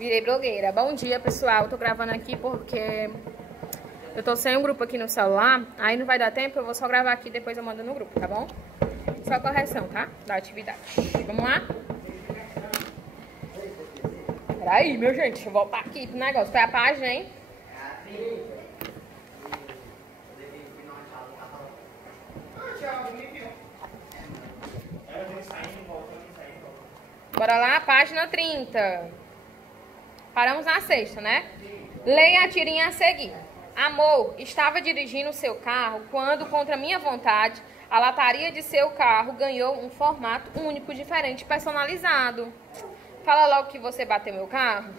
Virei blogueira. Bom dia, pessoal. Tô gravando aqui porque eu tô sem um grupo aqui no celular. Aí não vai dar tempo, eu vou só gravar aqui e depois eu mando no grupo, tá bom? Só correção, tá? Da atividade. Vamos lá? Peraí, meu gente. Deixa eu voltar aqui pro negócio. Foi a página, hein? Bora lá, página 30. Paramos na sexta, né? Leia a tirinha a seguir. Amor, estava dirigindo seu carro quando, contra minha vontade, a lataria de seu carro ganhou um formato único, diferente, personalizado. Fala logo que você bateu meu carro.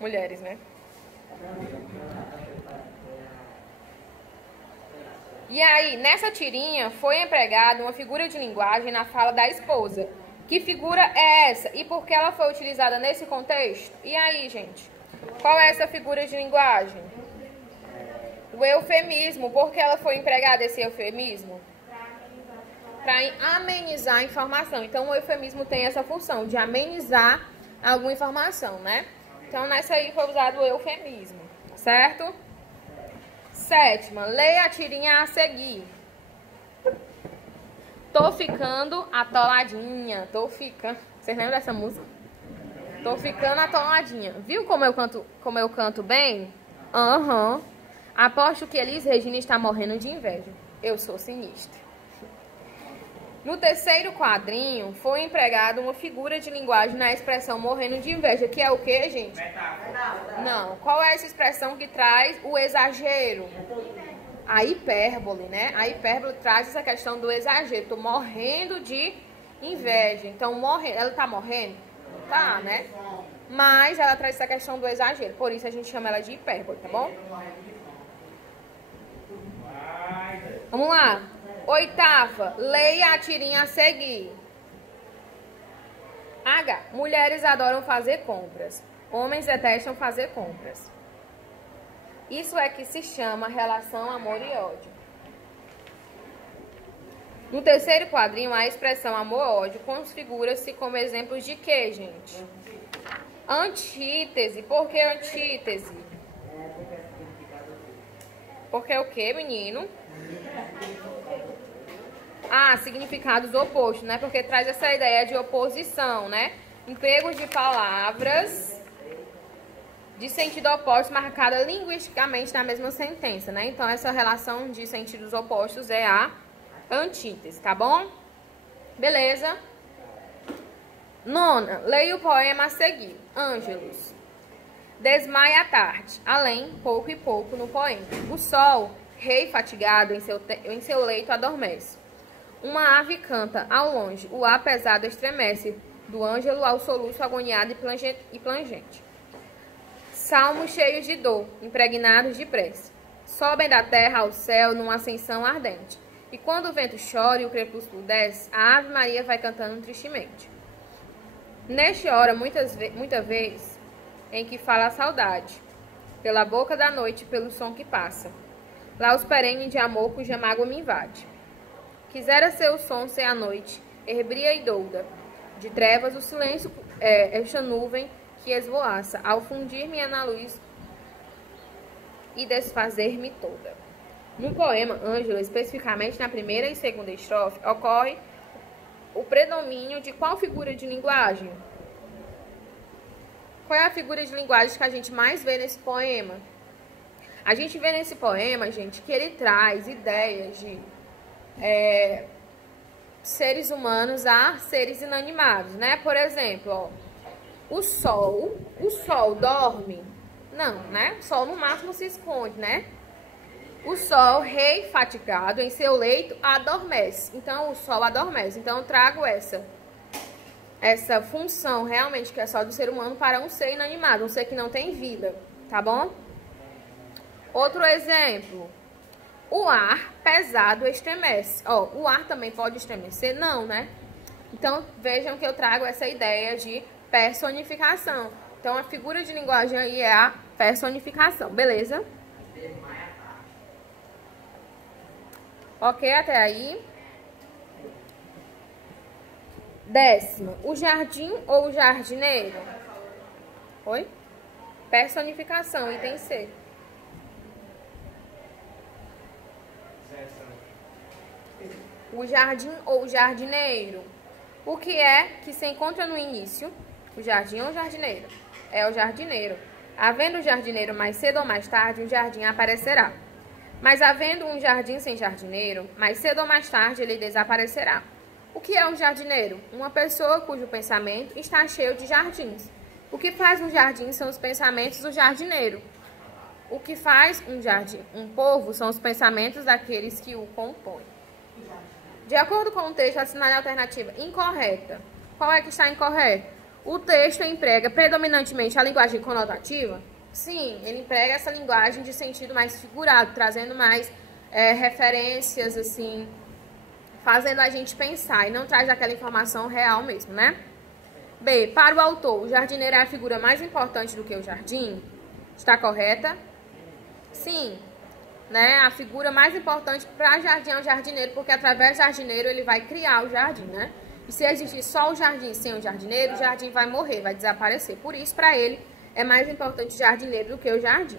Mulheres, né? E aí, nessa tirinha, foi empregada uma figura de linguagem na fala da esposa. Que figura é essa? E por que ela foi utilizada nesse contexto? E aí, gente? Qual é essa figura de linguagem? O eufemismo. Por que ela foi empregada, esse eufemismo? Para amenizar a informação. Então, o eufemismo tem essa função de amenizar alguma informação, né? Então, nessa aí foi usado o eufemismo, certo? Sétima, leia a tirinha a seguir. Tô ficando atoladinha. Tô ficando... Vocês lembram dessa música? Tô ficando atoladinha. Viu como eu canto bem? Aham. Aposto que Elis Regina está morrendo de inveja. Eu sou sinistra. No terceiro quadrinho, foi empregada uma figura de linguagem na expressão morrendo de inveja. Que é o quê, gente? Não. Qual é essa expressão que traz o exagero? A hipérbole, né? A hipérbole traz essa questão do exagero. Tô morrendo de inveja. Então, ela tá morrendo? Tá, né? Mas ela traz essa questão do exagero. Por isso a gente chama ela de hipérbole, tá bom? Vamos lá. Oitava. Leia a tirinha a seguir. H. Mulheres adoram fazer compras. Homens detestam fazer compras. Isso é que se chama relação amor e ódio. No terceiro quadrinho, a expressão amor-ódio configura-se como exemplos de quê, gente? Antítese. Por que antítese? Porque o quê, menino? Ah, significados opostos, né? Porque traz essa ideia de oposição, né? Empregos de palavras de sentido oposto marcada linguisticamente na mesma sentença, né? Então, essa relação de sentidos opostos é a antítese, tá bom? Beleza? Nona, leia o poema a seguir. Ângelos. Desmaia à tarde, além, pouco e pouco no poema. O sol, rei fatigado em seu leito, adormece. Uma ave canta ao longe, o ar pesado estremece, do ângelo ao soluço agoniado e plangente. Salmos cheios de dor, impregnados de prece. Sobem da terra ao céu numa ascensão ardente. E quando o vento chora e o crepúsculo desce, a Ave Maria vai cantando tristemente. Neste hora, muita vez, em que fala a saudade, pela boca da noite, pelo som que passa. Lá os perenes de amor cuja mágoa me invade. Quisera seu som ser a noite, erbria e douda. De trevas o silêncio, esta nuvem que esvoaça, ao fundir-me na luz e desfazer-me toda. No poema Ângelo, especificamente na primeira e segunda estrofe, ocorre o predomínio de qual figura de linguagem? Qual é a figura de linguagem que a gente mais vê nesse poema? A gente vê nesse poema, gente, que ele traz ideias de seres humanos a seres inanimados, né? Por exemplo, ó, o sol dorme? Não, né? O sol no máximo se esconde, né? O sol, rei fatigado em seu leito, adormece. Então, o sol adormece. Então, eu trago essa função realmente que é só do ser humano para um ser inanimado, um ser que não tem vida, tá bom? Outro exemplo. O ar pesado estremece. Ó, o ar também pode estremecer? Não, né? Então, vejam que eu trago essa ideia de personificação. Então, a figura de linguagem aí é a personificação, beleza? Ok, até aí. 10º, o jardim ou o jardineiro? Oi? Personificação, item C. O jardim ou jardineiro. O que é que se encontra no início? O jardim ou o jardineiro? É o jardineiro. Havendo o jardineiro mais cedo ou mais tarde, o jardim aparecerá. Mas havendo um jardim sem jardineiro, mais cedo ou mais tarde ele desaparecerá. O que é um jardineiro? Uma pessoa cujo pensamento está cheio de jardins. O que faz um jardim são os pensamentos do jardineiro. O que faz um jardim, um povo, são os pensamentos daqueles que o compõem. De acordo com o texto, assinale a alternativa incorreta. Qual é que está incorreta? O texto emprega predominantemente a linguagem conotativa? Sim, ele emprega essa linguagem de sentido mais figurado, trazendo mais referências, assim, fazendo a gente pensar, e não traz aquela informação real mesmo, né? B. Para o autor, o jardineiro é a figura mais importante do que o jardim? Está correta? Sim. Né? A figura mais importante para jardim é o jardineiro, porque através do jardineiro ele vai criar o jardim, né? E se existir só o jardim sem o jardineiro, o jardim vai morrer, vai desaparecer. Por isso, para ele, é mais importante o jardineiro do que o jardim.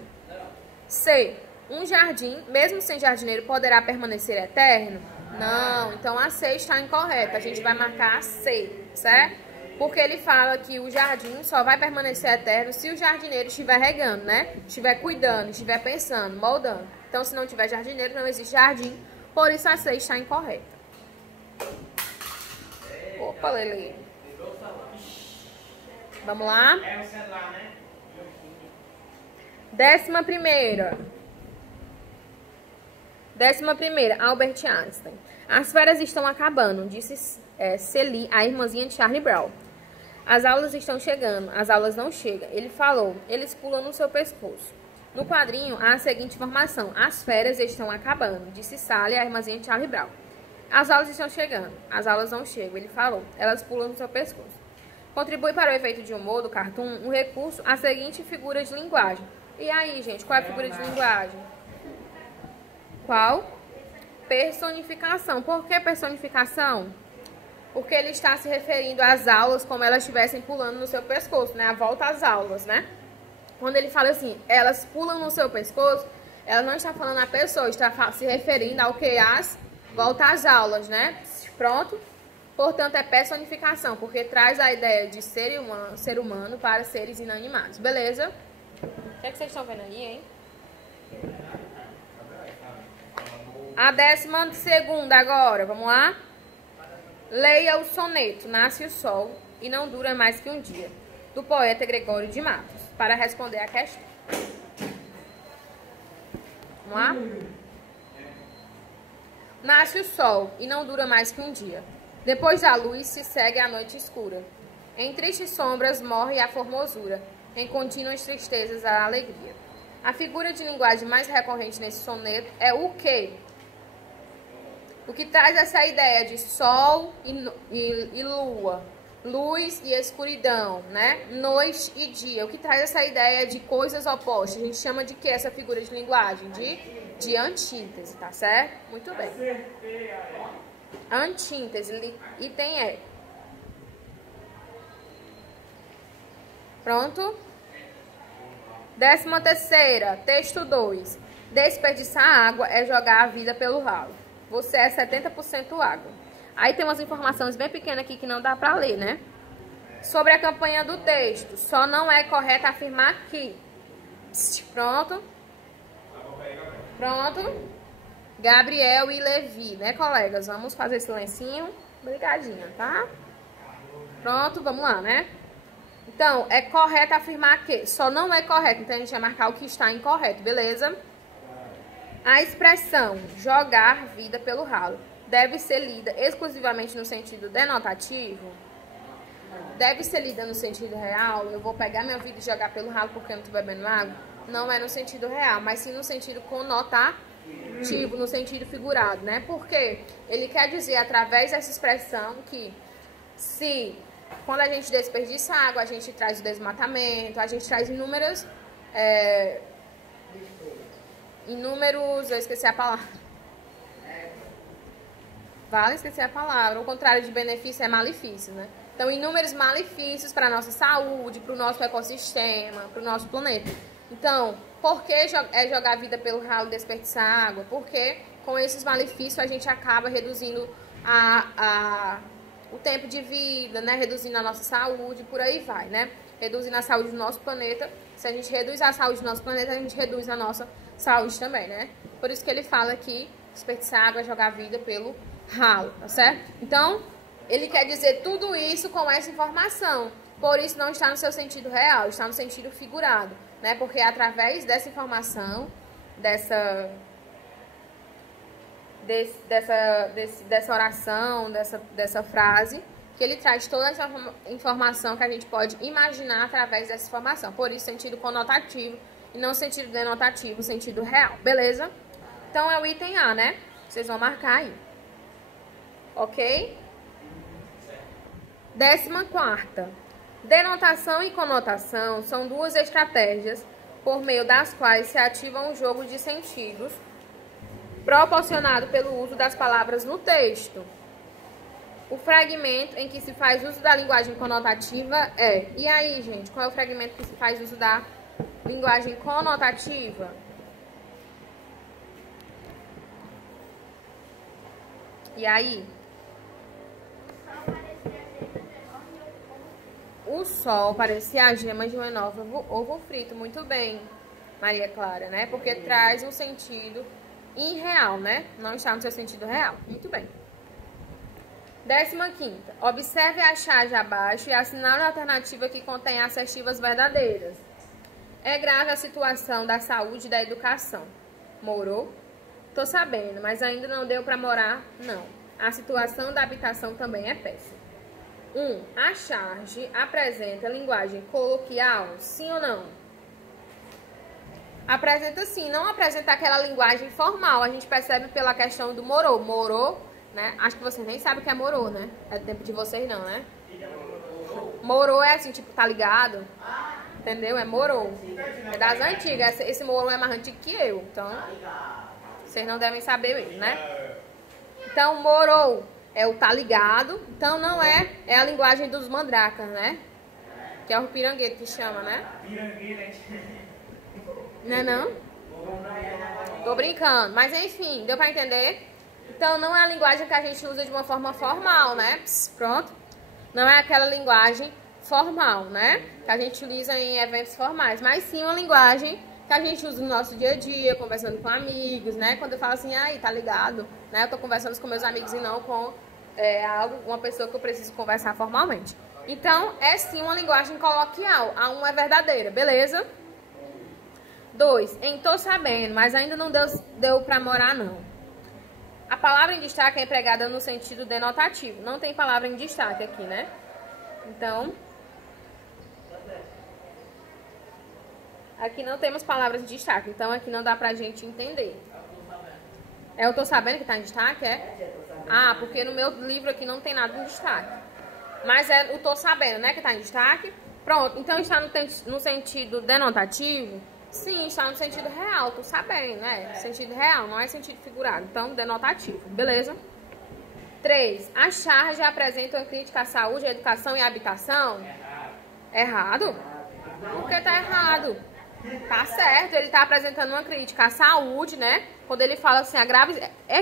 C. Um jardim, mesmo sem jardineiro, poderá permanecer eterno? Não. Então, a C está incorreta. A gente vai marcar a C, certo? Porque ele fala que o jardim só vai permanecer eterno se o jardineiro estiver regando, né? Estiver cuidando, estiver pensando, moldando. Então, se não tiver jardineiro, não existe jardim. Por isso, a C está incorreta. Opa, Lele. Vamos lá? 11ª, Albert Einstein. As férias estão acabando, disse Celie, a irmãzinha de Charlie Brown. As aulas estão chegando, as aulas não chegam. Ele falou, eles pulam no seu pescoço. No quadrinho, há a seguinte informação. As férias estão acabando, disse Sally, a irmãzinha de Charlie Brown. As aulas estão chegando, as aulas não chegam. Ele falou, elas pulam no seu pescoço. Contribui para o efeito de humor do cartoon um recurso a seguinte figura de linguagem. E aí, gente, qual é a figura de linguagem? Qual? Personificação. Por que personificação? Porque ele está se referindo às aulas como elas estivessem pulando no seu pescoço, né? A volta às aulas, né? Quando ele fala assim, elas pulam no seu pescoço, ela não está falando a pessoa, está se referindo ao que? Às volta às aulas, né? Pronto? Portanto, é personificação, porque traz a ideia de ser humano para seres inanimados. Beleza? O que é que vocês estão vendo aí, hein? A 12ª agora, vamos lá? Leia o soneto Nasce o Sol e Não Dura Mais Que um Dia, do poeta Gregório de Matos, para responder a questão. Vamos lá? Nasce o sol e não dura mais que um dia. Depois da luz se segue a noite escura. Em tristes sombras morre a formosura, em contínuas tristezas a alegria. A figura de linguagem mais recorrente nesse soneto é o quê? O que traz essa ideia de sol e lua, luz e escuridão, né? Noite e dia. O que traz essa ideia de coisas opostas. A gente chama de quê essa figura de linguagem? De antítese, tá certo? Muito bem. Antítese, item E. Pronto? 13ª, texto 2. Desperdiçar água é jogar a vida pelo ralo. Você é 70% água. Aí tem umas informações bem pequenas aqui que não dá pra ler, né? Sobre a campanha do texto. Só não é correto afirmar que. Pronto? Pronto? Gabriel e Levi, né, colegas? Vamos fazer esse lencinho. Obrigadinha, tá? Pronto, vamos lá, né? Então, é correto afirmar que. Só não é correto. Então, a gente vai marcar o que está incorreto, beleza? A expressão jogar vida pelo ralo deve ser lida exclusivamente no sentido denotativo? Deve ser lida no sentido real? Eu vou pegar minha vida e jogar pelo ralo porque eu não estou bebendo água? Não é no sentido real, mas sim no sentido conotativo, no sentido figurado, né? Porque ele quer dizer, através dessa expressão, que se quando a gente desperdiça água, a gente traz o desmatamento, a gente traz inúmeros, eu esqueci a palavra. Vale, esqueci a palavra. O contrário de benefício é malefício, né? Então, inúmeros malefícios para a nossa saúde, para o nosso ecossistema, para o nosso planeta. Então, por que jogar a vida pelo ralo e desperdiçar água? Porque com esses malefícios a gente acaba reduzindo o tempo de vida, né? Reduzindo a nossa saúde, por aí vai, né? Reduzindo a saúde do nosso planeta. Se a gente reduz a saúde do nosso planeta, a gente reduz a nossa saúde também, né? Por isso que ele fala que desperdiçar água é jogar a vida pelo ralo, tá certo? Então, ele quer dizer tudo isso com essa informação. Por isso não está no seu sentido real, está no sentido figurado, né? Porque é através dessa informação, dessa oração, dessa frase, que ele traz toda essa informação que a gente pode imaginar através dessa informação. Por isso, sentido conotativo e não sentido denotativo, sentido real. Beleza? Então, é o item A, né? Vocês vão marcar aí. Ok? 14ª. Denotação e conotação são duas estratégias por meio das quais se ativa um jogo de sentidos proporcionado pelo uso das palavras no texto. O fragmento em que se faz uso da linguagem conotativa é... E aí, gente, qual é o fragmento que se faz uso da linguagem conotativa? E aí? O sol parecia a gema de um enorme ovo frito. Muito bem, Maria Clara, né? Porque traz um sentido irreal, né? Não está no seu sentido real. Muito bem. 15ª. Observe a charge abaixo e assinale a alternativa que contém assertivas verdadeiras. É grave a situação da saúde e da educação. Morou? Tô sabendo, mas ainda não deu para morar? Não. A situação da habitação também é péssima. 1. A charge apresenta linguagem coloquial? Sim ou não? Apresenta sim, não apresenta aquela linguagem formal. A gente percebe pela questão do morou. Morou, né? Acho que vocês nem sabem o que é morou, né? É do tempo de vocês não, né? Morou é assim, tipo, tá ligado? Entendeu? É morou. É das antigas. Esse morou é mais antigo que eu. Então, vocês não devem saber mesmo, né? Então, morou é o tá ligado. Então, não é a linguagem dos mandracas, né? Que é o pirangueiro que chama, né? Não é não? Tô brincando. Mas, enfim, deu pra entender? Então, não é a linguagem que a gente usa de uma forma formal, né? Pronto. Não é aquela linguagem formal, né? Que a gente utiliza em eventos formais. Mas sim uma linguagem que a gente usa no nosso dia a dia, conversando com amigos, né? Quando eu falo assim, aí, tá ligado? Né? Eu tô conversando com meus amigos e não com uma pessoa que eu preciso conversar formalmente. Então, é sim uma linguagem coloquial. A 1 é verdadeira, beleza? 2. Em tô sabendo, mas ainda não deu pra morar, não. A palavra em destaque é empregada no sentido denotativo. Não tem palavra em destaque aqui, né? Então, aqui não temos palavras de destaque. Então, aqui não dá pra gente entender. Eu tô sabendo que tá em destaque, é? Ah, porque no meu livro aqui não tem nada em destaque. Mas é o tô sabendo, né, que tá em destaque. Pronto, então está no sentido denotativo? Sim, está no sentido real, tô sabendo, né? Sentido real, não é sentido figurado. Então, denotativo, beleza? 3. A charge apresenta uma crítica à saúde, à educação e à habitação? Errado? Por que tá errado? Tá certo, ele tá apresentando uma crítica à saúde, né? Quando ele fala assim, é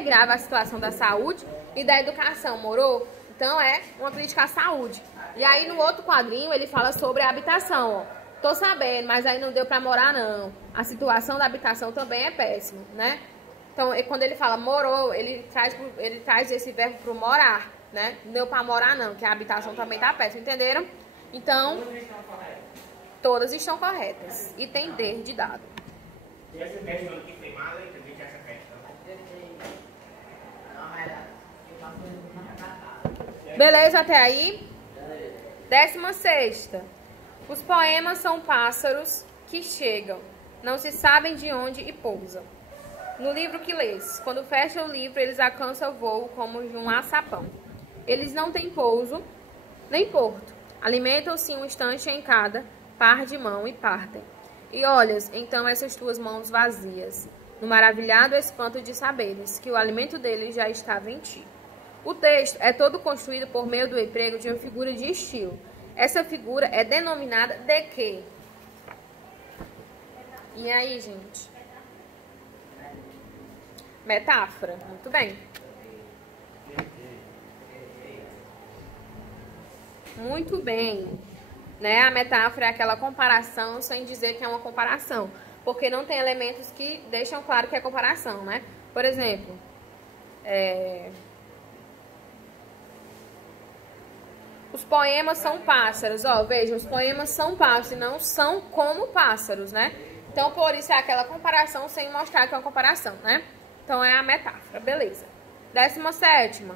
grave a situação da saúde e da educação, morou? Então, é uma crítica à saúde. E aí, no outro quadrinho, ele fala sobre a habitação, ó. Tô sabendo, mas aí não deu pra morar, não. A situação da habitação também é péssima, né? Então, quando ele fala morou, ele traz esse verbo pro morar, né? Não deu pra morar, não, que a habitação também tá péssima, entenderam? Então, todas estão corretas. E tem D de dado. E essa questão aqui foi mal, eu entendi essa questão. Beleza até aí? 16ª. Os poemas são pássaros que chegam, não se sabem de onde e pousam. No livro que lês, quando fecha o livro, eles alcançam o voo como de um açapão. Eles não têm pouso, nem porto. Alimentam-se um instante em cada par de mão e partem. E olhas, então, essas tuas mãos vazias, no maravilhado espanto de saberes que o alimento deles já estava em ti. O texto é todo construído por meio do emprego de uma figura de estilo. Essa figura é denominada de quê? E aí, gente? Metáfora. Muito bem. Muito bem. Né? A metáfora é aquela comparação sem dizer que é uma comparação. Porque não tem elementos que deixam claro que é comparação, né? Por exemplo, os poemas são pássaros. Ó, veja, os poemas são pássaros e não são como pássaros, né? Então, por isso é aquela comparação sem mostrar que é uma comparação, né? Então, é a metáfora. Beleza. 17ª.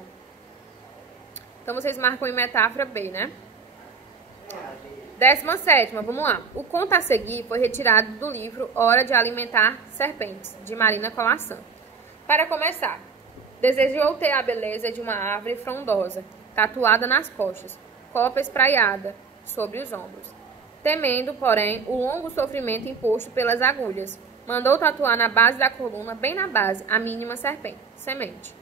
Então, vocês marcam em metáfora B, né? 17ª, vamos lá. O conto a seguir foi retirado do livro Hora de Alimentar Serpentes, de Marina Colaçan. Para começar, desejou ter a beleza de uma árvore frondosa, tatuada nas costas, copa espraiada sobre os ombros. Temendo, porém, o longo sofrimento imposto pelas agulhas, mandou tatuar na base da coluna, bem na base, a mínima semente.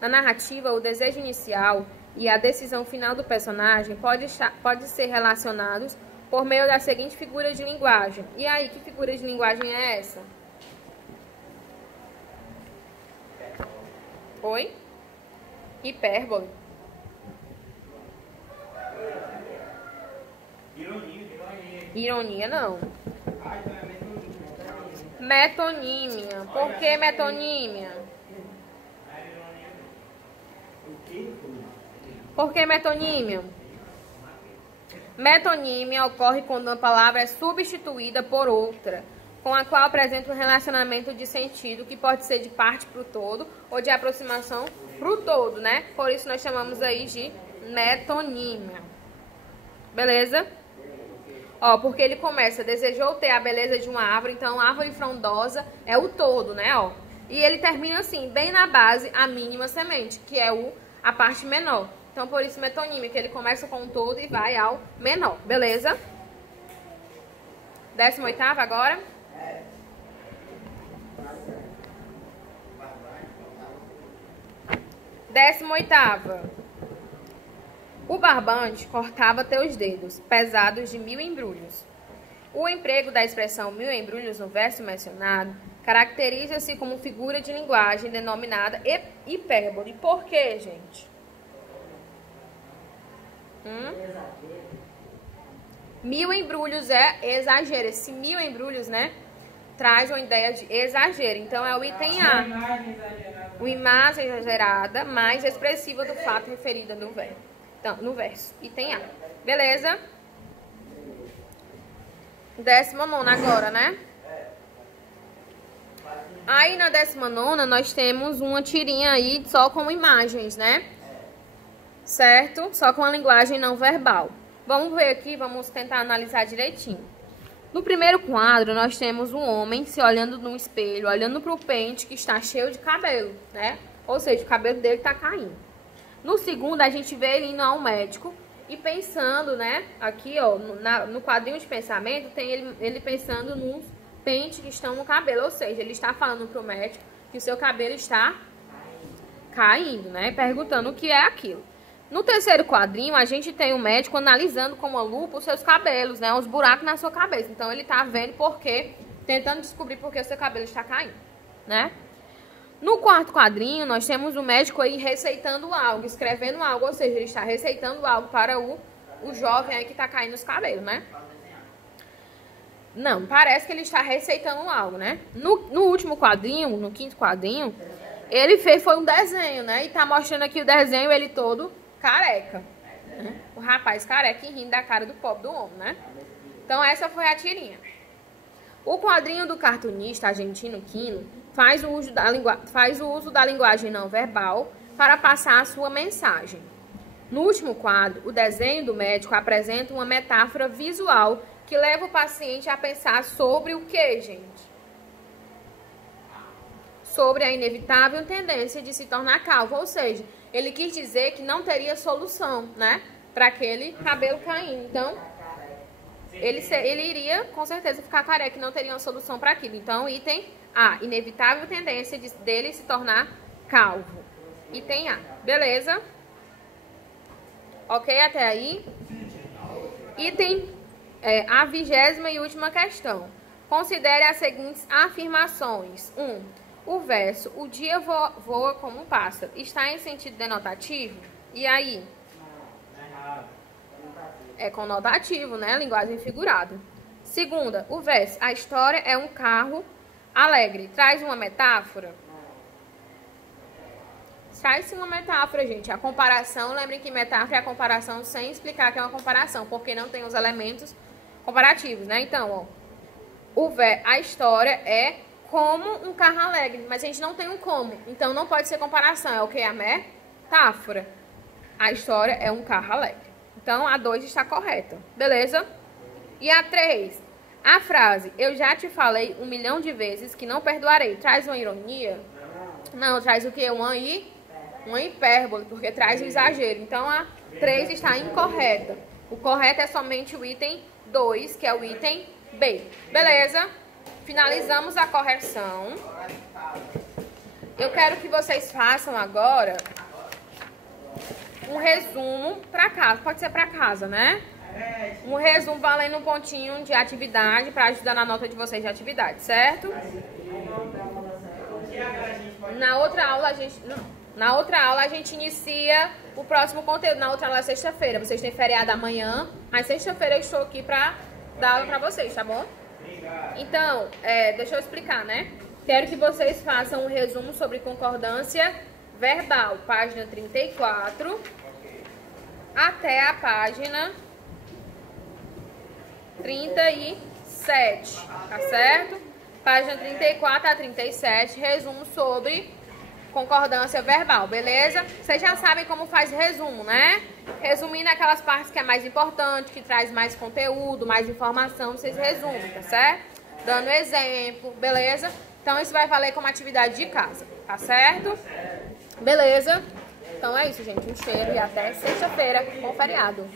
Na narrativa, o desejo inicial e a decisão final do personagem pode ser relacionados por meio da seguinte figura de linguagem. E aí, que figura de linguagem é essa? Oi? Hipérbole. Ironia não. Metonímia. Por que metonímia? Por que metonímia? Metonímia ocorre quando uma palavra é substituída por outra, com a qual apresenta um relacionamento de sentido que pode ser de parte para o todo ou de aproximação para o todo, né? Por isso nós chamamos aí de metonímia. Beleza? Ó, porque ele começa, desejou ter a beleza de uma árvore, então árvore frondosa é o todo, né? Ó. E ele termina assim, bem na base, a mínima semente, que é a parte menor. Então, por isso, metonímia, que ele começa com o todo e vai ao menor, beleza? 18ª agora. Décima oitava. O barbante cortava teus dedos, pesados de 1000 embrulhos. O emprego da expressão 1000 embrulhos no verso mencionado caracteriza-se como figura de linguagem denominada hipérbole. Por quê, gente? 1000 embrulhos é exagero. Esse 1000 embrulhos, né, traz uma ideia de exagero. Então, é o item A. Uma imagem exagerada, mais expressiva do fato referido no verbo. Então, no verso. Item A. Beleza? 19ª agora, né? Aí, na 19ª, nós temos uma tirinha aí só com imagens, né? Certo? Só com a linguagem não verbal. Vamos ver aqui, vamos tentar analisar direitinho. No primeiro quadro, nós temos um homem se olhando no espelho, olhando para o pente que está cheio de cabelo, né? Ou seja, o cabelo dele está caindo. No segundo, a gente vê ele indo ao médico e pensando, né? Aqui, ó, no quadrinho de pensamento, tem ele pensando nos pentes que estão no cabelo. Ou seja, ele está falando para o médico que o seu cabelo está caindo, né? Perguntando o que é aquilo. No terceiro quadrinho, a gente tem o médico analisando com uma lupa os seus cabelos, né? Os buracos na sua cabeça. Então, ele tá vendo tentando descobrir por que o seu cabelo está caindo, né? No quarto quadrinho, nós temos o médico aí receitando algo, escrevendo algo. Ou seja, ele está receitando algo para o jovem aí que está caindo os cabelos, né? Não, parece que ele está receitando algo, né? No último quadrinho, no quinto quadrinho, ele foi um desenho, né? E tá mostrando aqui o desenho, ele todo careca. Né? O rapaz careca e rindo da cara do pobre do homem, né? Então, essa foi a tirinha. O quadrinho do cartunista argentino Quino faz o uso da linguagem não verbal para passar a sua mensagem. No último quadro, o desenho do médico apresenta uma metáfora visual que leva o paciente a pensar sobre o que, gente? Sobre a inevitável tendência de se tornar calvo. Ou seja, ele quis dizer que não teria solução, né? Para aquele cabelo caindo. Então, ele iria, com certeza, ficar careca e não teria uma solução para aquilo. Então, item A, inevitável tendência dele se tornar calvo. Item A. Beleza? Ok até aí? Item a 20ª e última questão. Considere as seguintes afirmações. 1. O verso, o dia voa como um pássaro, está em sentido denotativo? E aí? É conotativo, né? Linguagem figurada. Segunda, o verso, a história é um carro alegre. Traz uma metáfora? Traz-se uma metáfora, gente. A comparação, lembrem que metáfora é a comparação sem explicar que é uma comparação, porque não tem os elementos comparativos, né? Então, ó, a história é como um carro alegre, mas a gente não tem um como, então não pode ser comparação. É o que? A metáfora. A história é um carro alegre. Então, a 2 está correta. Beleza? E a 3, a frase, eu já te falei 1 milhão de vezes que não perdoarei. Traz uma ironia? Não, traz o quê? Uma hipérbole, porque traz um exagero. Então, a 3 está incorreta. O correto é somente o item 2, que é o item B. Beleza? Finalizamos a correção. Eu quero que vocês façam agora um resumo para casa. Pode ser para casa, né? Um resumo valendo um pontinho de atividade para ajudar na nota de vocês de atividade, certo? Na outra aula a gente inicia o próximo conteúdo. Na outra aula é sexta-feira. Vocês têm feriado amanhã, mas sexta-feira eu estou aqui para dar aula para vocês, tá bom? Então, deixa eu explicar, né? Quero que vocês façam um resumo sobre concordância verbal, página 34 até a página 37, tá certo? Página 34 a 37, resumo sobre concordância verbal, beleza? Vocês já sabem como faz resumo, né? Resumindo aquelas partes que é mais importante, que traz mais conteúdo, mais informação, vocês resumem, tá certo? Dando exemplo, beleza? Então isso vai valer como atividade de casa, tá certo? Beleza? Então é isso, gente. Um cheiro e até sexta-feira com feriado.